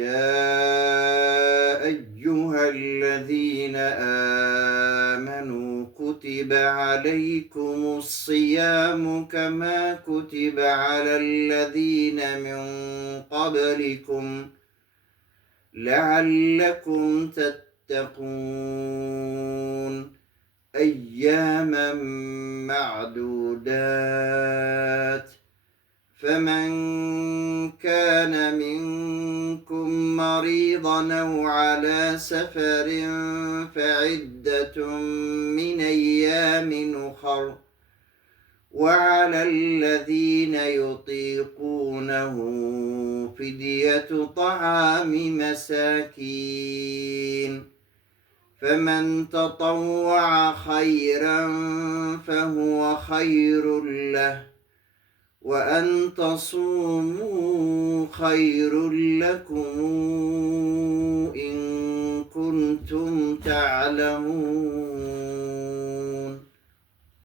يا أيها الذين آمنوا كتب عليكم الصيام كما كتب على الذين من قبلكم لعلكم تتقون أياما معدودات فمن كان منكم مريضا أو على سفر فعدة من أيام أخر وعلى الذين يطيقونه فدية طعام مساكين فمن تطوع خيرا فهو خير له وأن تصوموا خير لكم إن كنتم تعلمون